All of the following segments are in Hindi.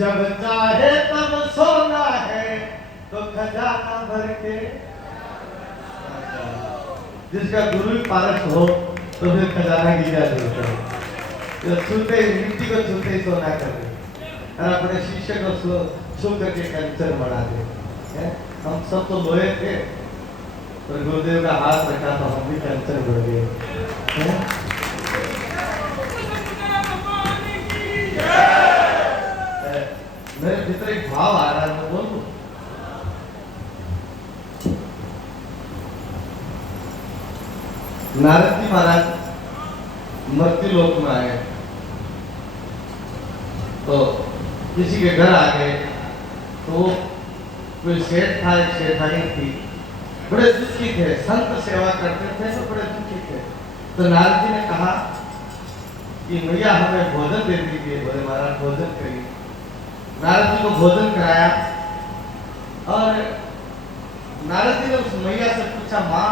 जब चाहे तब सोना है तो खजाना भर के, जिसका गुरु पारस हो तो फिर खजाना की क्या जरूरत है। जो छूते मिट्टी को छूते ही सोना कर दे और अपने शिष्य को छू करके कंचन बना दे। हम सब तो लोहे थे, पर गुरुदेव का हाथ रखा तो हम भी कंचन बन गए। मेरे भीतर एक भाव आ रहा है, मैं बोलूं। नारद जी महाराज मृत्यु लोक में आए तो किसी के घर आ गए, तो कोई सेठ था, एक सेठानी थी, बड़े दुखी थे, संत सेवा करते थे तो बड़े दुखी थे। तो नारद जी ने कहा कि मैया हमें भोजन दे दीजिए। बोले महाराज भोजन करिए। नारद जी को भोजन कराया और नारद जी ने उस मैया से पूछा, माँ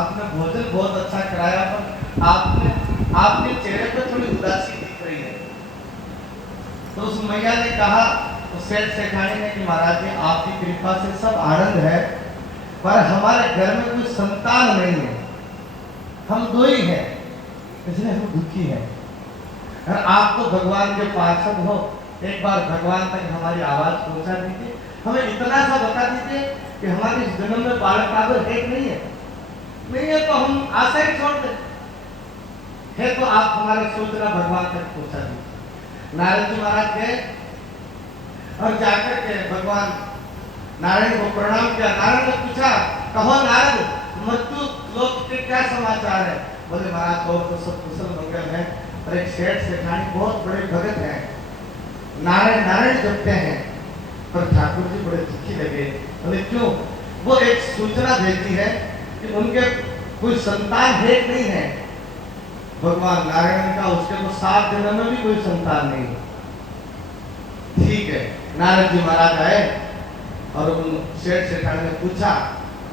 आपने भोजन बहुत अच्छा कराया, पर आपके चेहरे पर थोड़ी उदासी दिख रही है। तो उस मैया ने कहा, उस सेठ सेठानी ने, कि महाराज जी आपकी कृपा से सब आनंद है, पर हमारे घर में कोई संतान नहीं है, हम दो ही हैं, इसलिए हम दुखी हैं। और आप तो भगवान के पार्षद हो, एक बार भगवान तक हमारी आवाज पहुंचा दीजिए, हमें इतना सा बता दीजिए कि हमारे इस जन्म में बालक काबिल है कि नहीं है। नहीं है तो हम आशा ही छोड़ दें, है तो आप हमारे सूचना भगवान तक पहुंचा दीजिए। नारद जी महाराज गए और जाकर के भगवान नारायण को प्रणाम किया। नारायण ने पूछा, कहो नारद मृत्यु लोक के क्या समाचार है। बोले महाराज और तो सब कुशल मंगल है, और एक सेठ सेठानी बहुत बड़े भगत हैं, नारायण नारायण जपते हैं, पर ठाकुर जी बड़े दुखी लगे। बोले क्यों। वो एक सूचना देती है कि उनके कोई संतान है नहीं है। भगवान नारायण का उसके तो 7 जन्म में भी कोई संतान नहीं। ठीक है, नारद जी महाराज आए और उन सेठ सेठानी ने पूछा,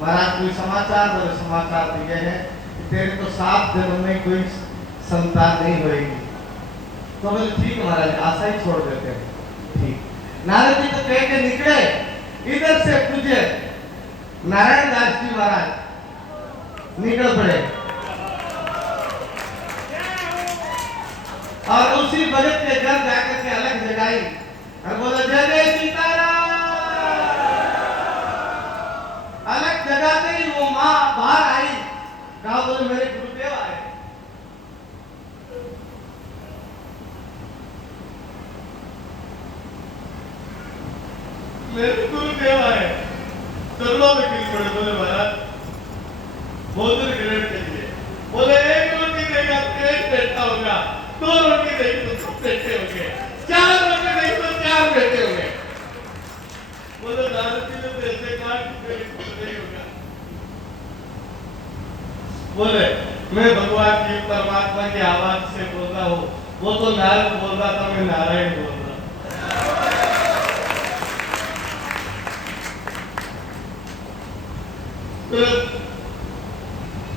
महाराज कोई समाचार। बोले समाचार तो यह है कि तेरे तो 7 जन्म में कोई संतान नहीं होगी। तो बोले ठीक है महाराज, आशा ही छोड़ देते हैं। ठीक। नारद जी तो कह के निकले, इधर से पूछे नारायण दास जी महाराज निकल पड़े और उसी भगत के घर जाकर के अलग जगाई और बोला जय जय सीताराम। अलग जगाते ही वो माँ बाहर आई, कहा बोले मेरे गुरुदेव आए। मेरे गुरुदेव आए, चरणों में गिर पड़े। बोले महाराज भोजन ग्रहण कीजिए। बोले एक रोटी देगा तो एक बेटा होगा, 2 रोटी नहीं तो 2 बेटे होंगे, 4 रोटी नहीं तो 4 बेटे होंगे। बोले नारद जी ने तो ऐसे कहा कि नहीं होगा। बोले मैं भगवान की परमात्मा की आवाज से बोल रहा हूँ, वो तो नारद बोल रहा था, मैं नारायण बोल रहा।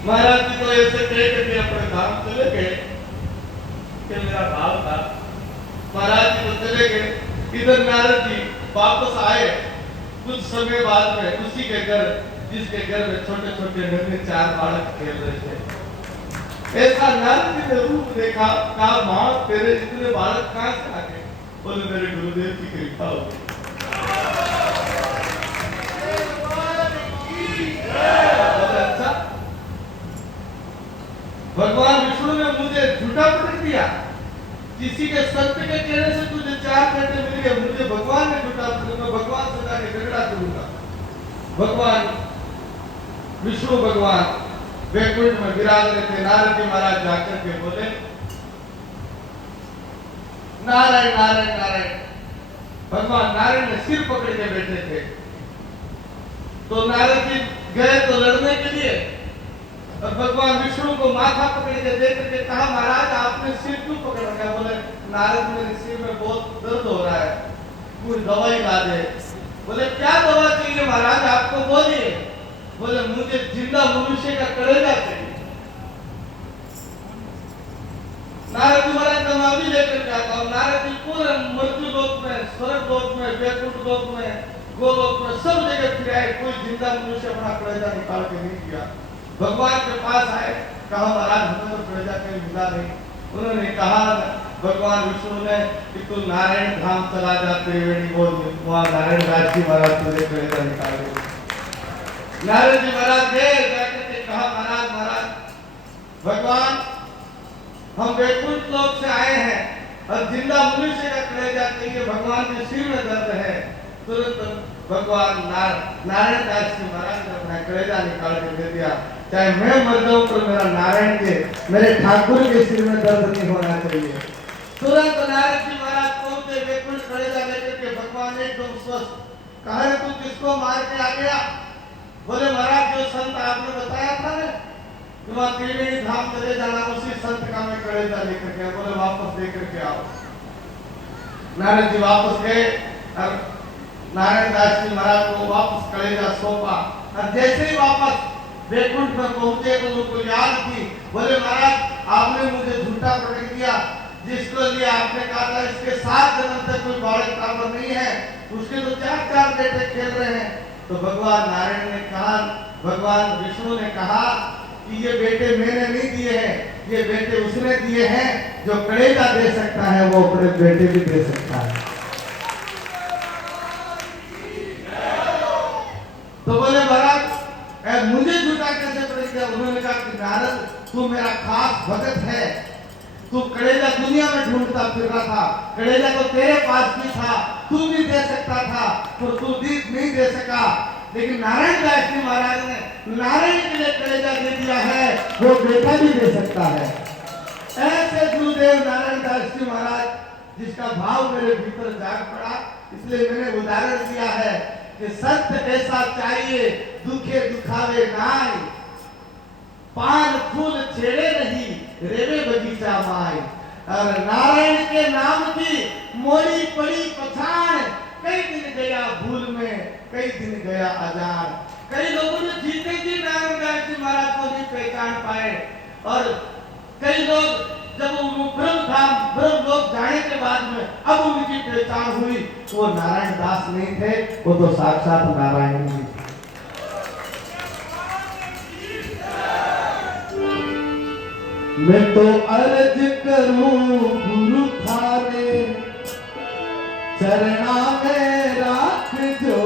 महाराज जी तो ऐसे कह करके अपने धाम चले गए कि मेरा भाव था। महाराज जी तो चले गए, इधर नारद जी वापस आए कुछ समय बाद में उसी के घर, जिसके घर में छोटे छोटे नन्हे 4 बालक खेल रहे थे। ऐसा नारद जी ने रूप देखा, कहा माँ तेरे इतने बालक कहाँ से आ गए। बोले मेरे गुरुदेव की कृपा हो गई। भगवान विष्णु ने मुझे झूठा पकड़ दिया, किसी के संत के कहने से तुझे 4 बेटे मिल गए, मुझे भगवान ने झूठा पकड़ा, मैं भगवान से जाके झगड़ा करूंगा। भगवान विष्णु भगवान वैकुंठ में विराज रहे थे। नारद जी महाराज जाकर के बोले नारायण नारायण नारायण। भगवान नारायण ने सिर पकड़ के बैठे थे, तो नारद जी गए तो लड़ने के लिए, और भगवान विष्णु को माथा पकड़ के देख करके कहा महाराज आपने सिर क्यों पकड़ रखा। बोले नारद मेरे सिर में बहुत दर्द हो रहा है, कोई दवाई ला दे। बोले क्या दवा चाहिए महाराज आपको, बोलिए। बोले मुझे जिंदा मनुष्य का कलेजा चाहिए। नारद जी महाराज का मैं अभी लेकर के आता हूँ। नारद जी पूरे मृत्यु लोक में, स्वर्ग लोक में, वैकुंठ लोक में, गोलोक में सब जगह फिर आए, कोई जिंदा मनुष्य अपना कलेजा निकाल के नहीं किया। भगवान के पास आए, कहा महाराज हमें तो कलेजा कहीं मिला नहीं। उन्होंने कहा भगवान विष्णु ने कि तू नारायण धाम चला जा, त्रिवेणी बोल वहां नारायण राज जी महाराज तुझे कलेजा निकाल दे। नारद जी महाराज गए, जाकर के कहा महाराज महाराज भगवान हम वैकुंठ लोक से आए हैं और जिंदा मनुष्य का कलेजा चाहिए, भगवान के सिर में दर्द है। तुरंत भगवान नारायण दास जी महाराज ने अपना कलेजा निकाल के दे दिया। चाहे मैं मर जाऊं पर मेरा नारायण के, मेरे ठाकुर के सिर में दर्द नहीं होना चाहिए। तुरंत नारद जी महाराज पहुंचे, वैकुंठ कलेजा लेकर के भगवान एकदम स्वस्थ। कहा रे तू किसको मार के आ गया? बोले महाराज जो संत आपने बताया था ना वहां त्रिवेणी धाम चले जाना, उसी संत का मैं कलेजा लेकर के। बोले वापस लेकर के आओ। नारद जी वापस गए और नारायण दास जी महाराज को वापस कलेजा सौंपा और जैसे ही वापस वैकुंठ में पहुंचे तो उनको याद थी। बोले महाराज आपने मुझे झूठा पकड़ दिया, जिसको लिए आपने कहा था इसके 7 जन्म तक कोई बालक काबर नहीं है, उसके तो 4 बेटे खेल रहे हैं। तो भगवान नारायण ने कहा, भगवान विष्णु ने कहा कि ये बेटे मैंने नहीं दिए हैं, ये बेटे उसने दिए हैं। जो कलेजा दे सकता है वो अपने बेटे भी दे सकता है। तो बोले महाराज मुझे झूठा कैसे पकड़ दिया? उन्होंने कहा कि नारद तू मेरा खास भगत है, तू कलेजा दुनिया में ढूंढता फिर रहा था, कलेजा तो तेरे पास भी था, तू भी दे सकता था पर तू नहीं दे सका। लेकिन नारायण दास जी महाराज ने नारायण के लिए कलेजा दे दिया है, वो बेटा भी दे सकता है। ऐसे गुरुदेव नारायण दास जी महाराज, जिसका भाव मेरे भीतर जाग पड़ा, इसलिए मैंने उदाहरण दिया है कि संत ऐसा चाहिए दुखे दुखावे नाय, पान फूल छेड़े नहीं रेवे बगीचा माय। और नारायण के नाम की मोड़ी पड़ी पछाड़, कई दिन गया भूल में, कई दिन गया अजान। कई लोगों ने जीते जी नारायण दास जी महाराज को नहीं पहचान पाए और कई लोग जब ब्रह्म लोक जाने के बाद में अब उनकी पहचान हुई तो वो नारायण दास नहीं थे, वो तो साक्षात नारायण जी थे। मैं तो अर्ज करूं गुरु थारे चरणा में राख जो।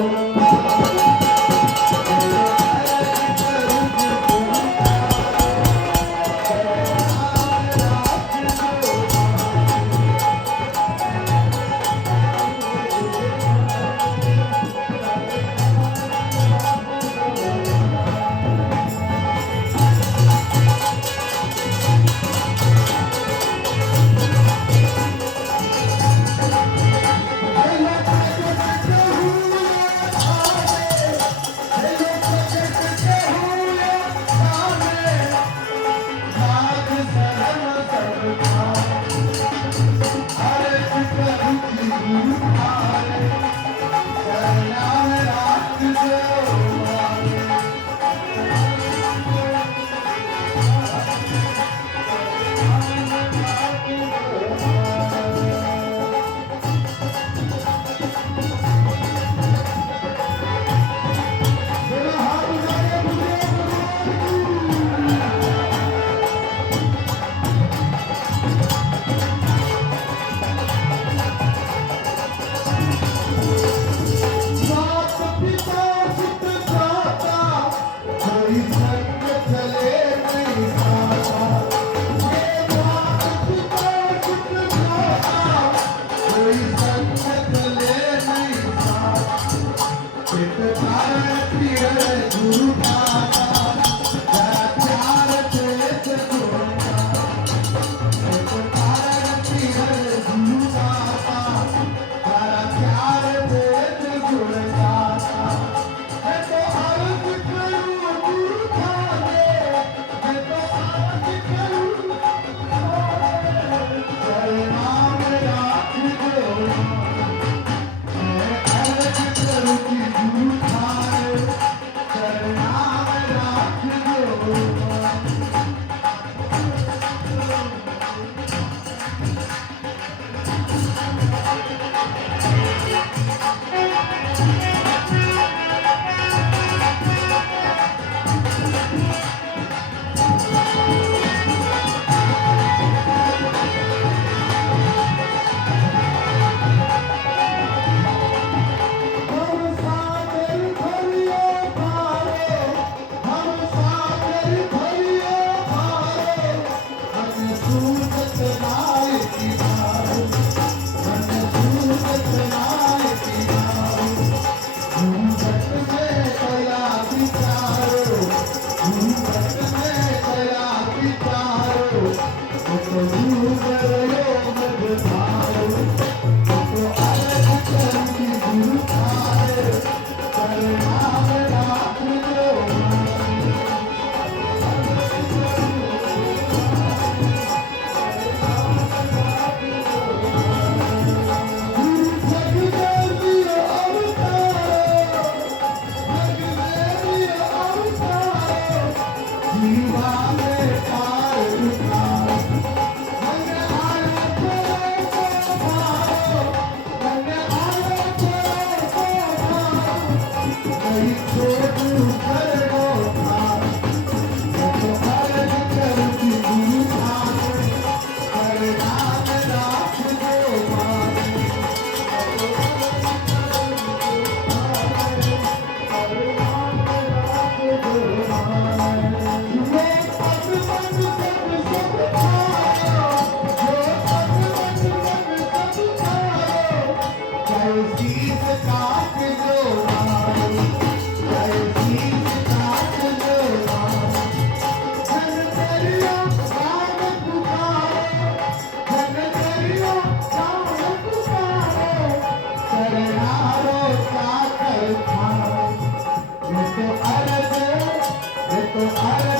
ये तो अर्ज